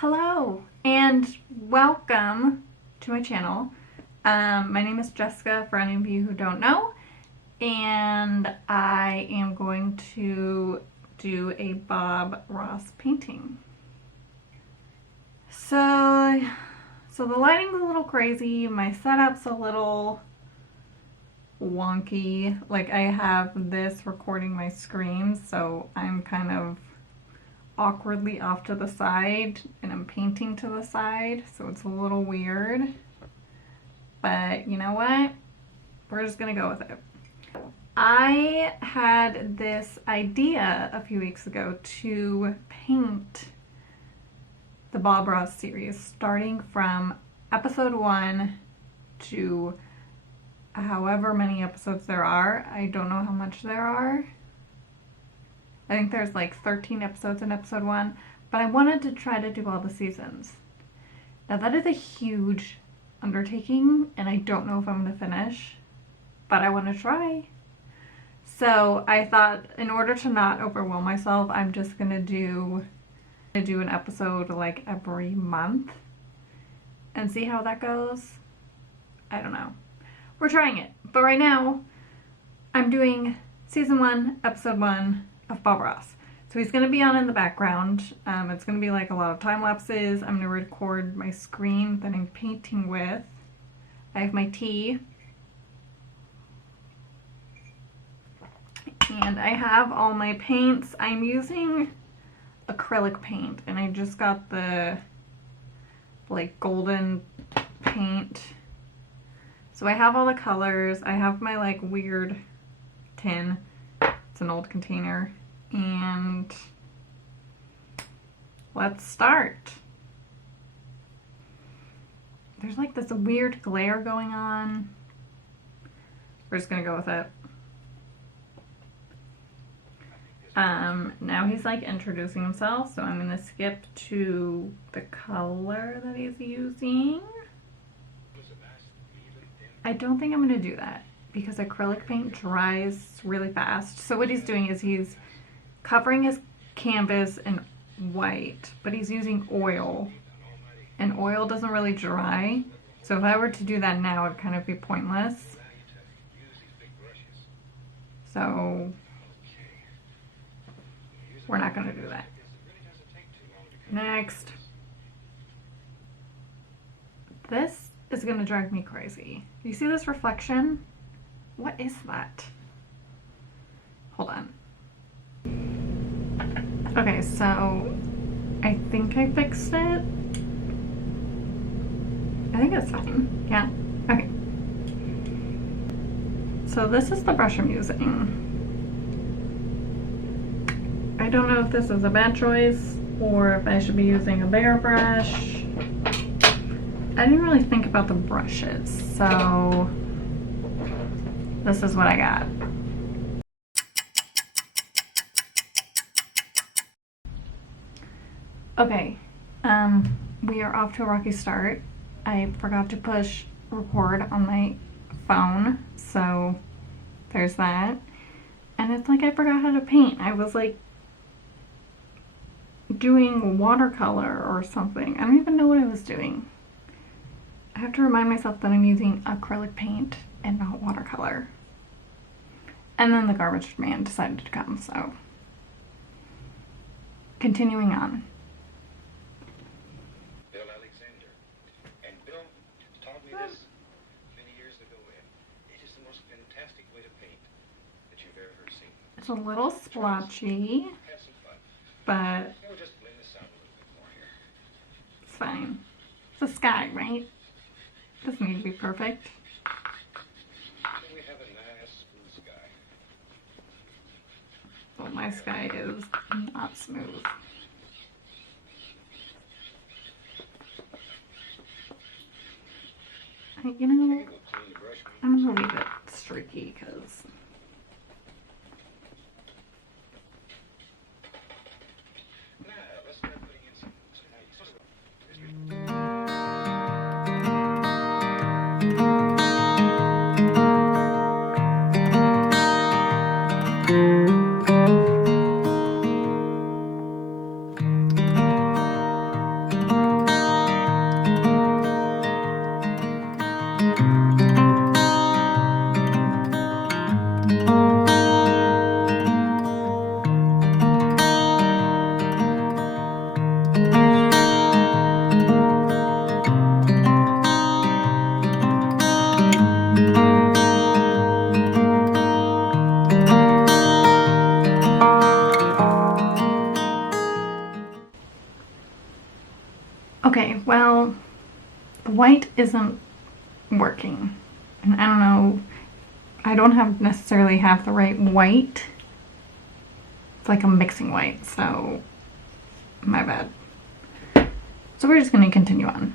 Hello and welcome to my channel. My name is Jessica, for any of you who don't know, and I am going to do a Bob Ross painting. So the lighting's a little crazy, my setup's a little wonky. Like, I have this recording my screen, so I'm kind of awkwardly off to the side and I'm painting to the side, so it's a little weird, but you know what, we're just gonna go with it. I had this idea a few weeks ago to paint the Bob Ross series starting from episode 1 to however many episodes there are. I don't know how much there are. I think there's like 13 episodes in episode 1, but I wanted to try to do all the seasons. Now that is a huge undertaking, and I don't know if I'm going to finish, but I want to try. So I thought, in order to not overwhelm myself, I'm just going to do an episode like every month and see how that goes. I don't know. We're trying it. But right now, I'm doing season 1, episode 1, of Bob Ross. So he's going to be on in the background. It's going to be like a lot of time lapses. I'm going to record my screen that I'm painting with. I have my tea. And I have all my paints. I'm using acrylic paint, and I just got the like golden paint. So I have all the colors. I have my like weird tin. It's an old container, and let's start. There's like this weird glare going on. We're just gonna go with it. Now he's like introducing himself, so I'm gonna skip to the color that he's using. I don't think I'm gonna do that, because acrylic paint dries really fast. So what he's doing is he's covering his canvas in white, but he's using oil, and oil doesn't really dry. So if I were to do that now, it'd kind of be pointless. So we're not gonna do that. Next. This is gonna drive me crazy. You see this reflection? What is that? Hold on. Okay, so I think I fixed it. I think it's fine. Yeah. Okay. So this is the brush I'm using. I don't know if this is a bad choice or if I should be using a bigger brush. I didn't really think about the brushes, so this is what I got. Okay, we are off to a rocky start. I forgot to push record on my phone, so there's that. And it's like I forgot how to paint. I was like doing watercolor or something. I don't even know what I was doing. I have to remind myself that I'm using acrylic paint and not watercolor. And then the garbage man decided to come, so continuing on. Bill Alexander. And Bill taught me this many years ago, and it is the most fantastic way to paint that you've ever seen. It's a little splotchy, Have some fun. but We'll just blend this out a little bit more here. it's fine. It's a sky, right? Doesn't need to be perfect. Then we have a nice smooth sky. Well, my sky is not smooth. You know, Okay, we'll clean the brush. I'm gonna leave it streaky because Now, let's start putting in some nice. Okay, well, the white isn't working. And I don't know, I don't have necessarily have the right white. It's like a mixing white, so my bad. So we're just going to continue on.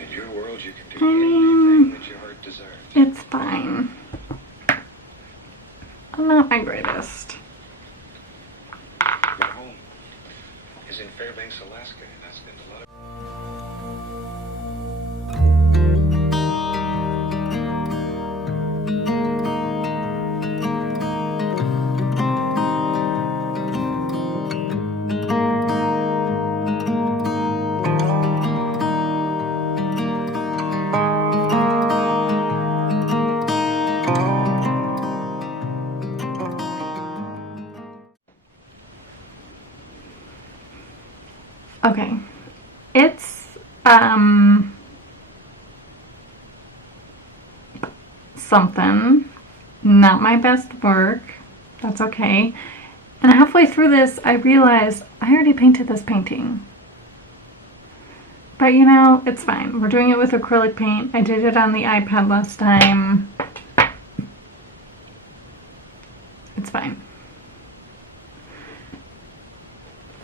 In your world, you can do anything that your heart desires. It's fine. I'm not my greatest. My home is in Fairbanks, Alaska, and I spend a lot of... Okay. It's something. Not my best work. That's okay. And halfway through this, I realized I already painted this painting. But you know, it's fine. We're doing it with acrylic paint. I did it on the iPad last time. It's fine.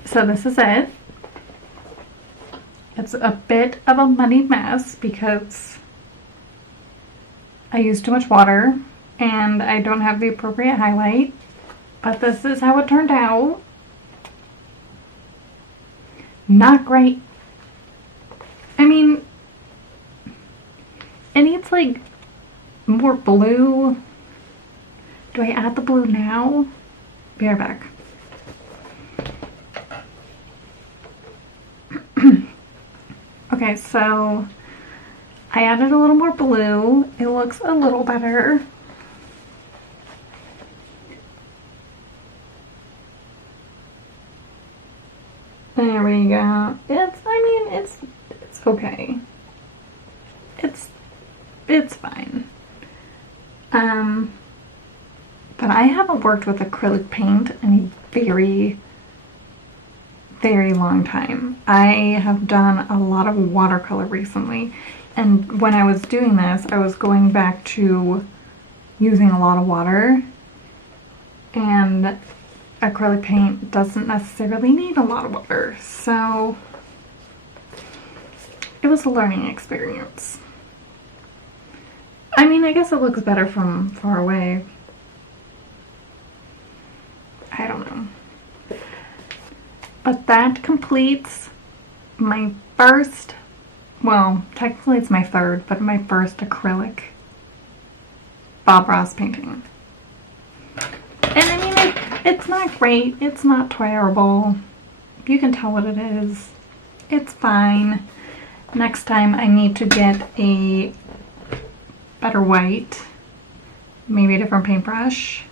So this is it. It's a bit of a muddy mess because I used too much water and I don't have the appropriate highlight. But this is how it turned out. Not great. I mean, it needs like more blue. Do I add the blue now? Be right back. Okay, so I added a little more blue. It looks a little better. There we go. It's okay. It's fine. But I haven't worked with acrylic paint in a very, very long time. I have done a lot of watercolor recently, and when I was doing this, I was going back to using a lot of water, and acrylic paint doesn't necessarily need a lot of water, so it was a learning experience. I mean, I guess it looks better from far away. I don't know. But that completes my first, well, technically it's my third, but my first acrylic Bob Ross painting. And I mean, it's not great. It's not terrible. You can tell what it is. It's fine. Next time I need to get a better white, maybe a different paintbrush,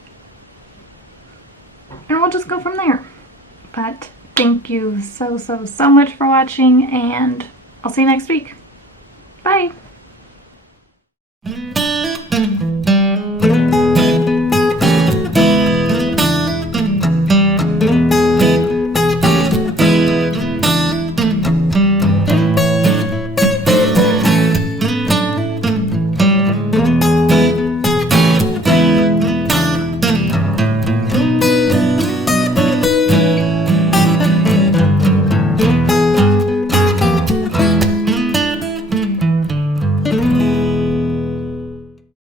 and we'll just go from there. But thank you so much for watching, and I'll see you next week. Bye!